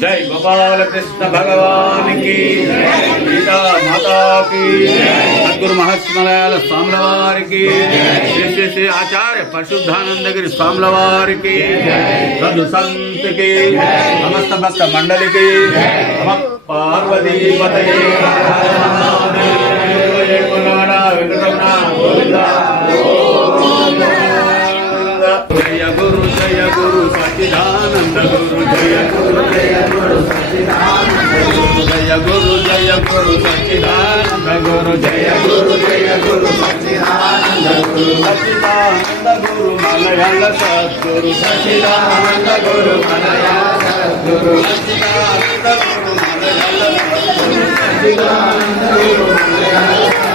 जय गोपाल कृष्ण भगवान की गीता माता की सद्गुरु महस्मलाल स्वामी की श्री श्री आचार्य परिशुद्धानंद गिरी स्वामी की साधु संत की समस्त भक्त मंडली की पार्वती पतये जय गुरु सच्चिदानंद गुरु जय गुरु सच्चिदानंद जय गुरु सच्चिदानंद गुरु जय गुरु सच्चिदानंद गुरु सच्चिदानंद गुरु मलयाल सद्गुरु सच्चिदानंद गुरु मलयाल सद्गुरु सच्चिदानंद गुरु मलयाल सद्गुरु सच्चिदानंद गुरु मलयाल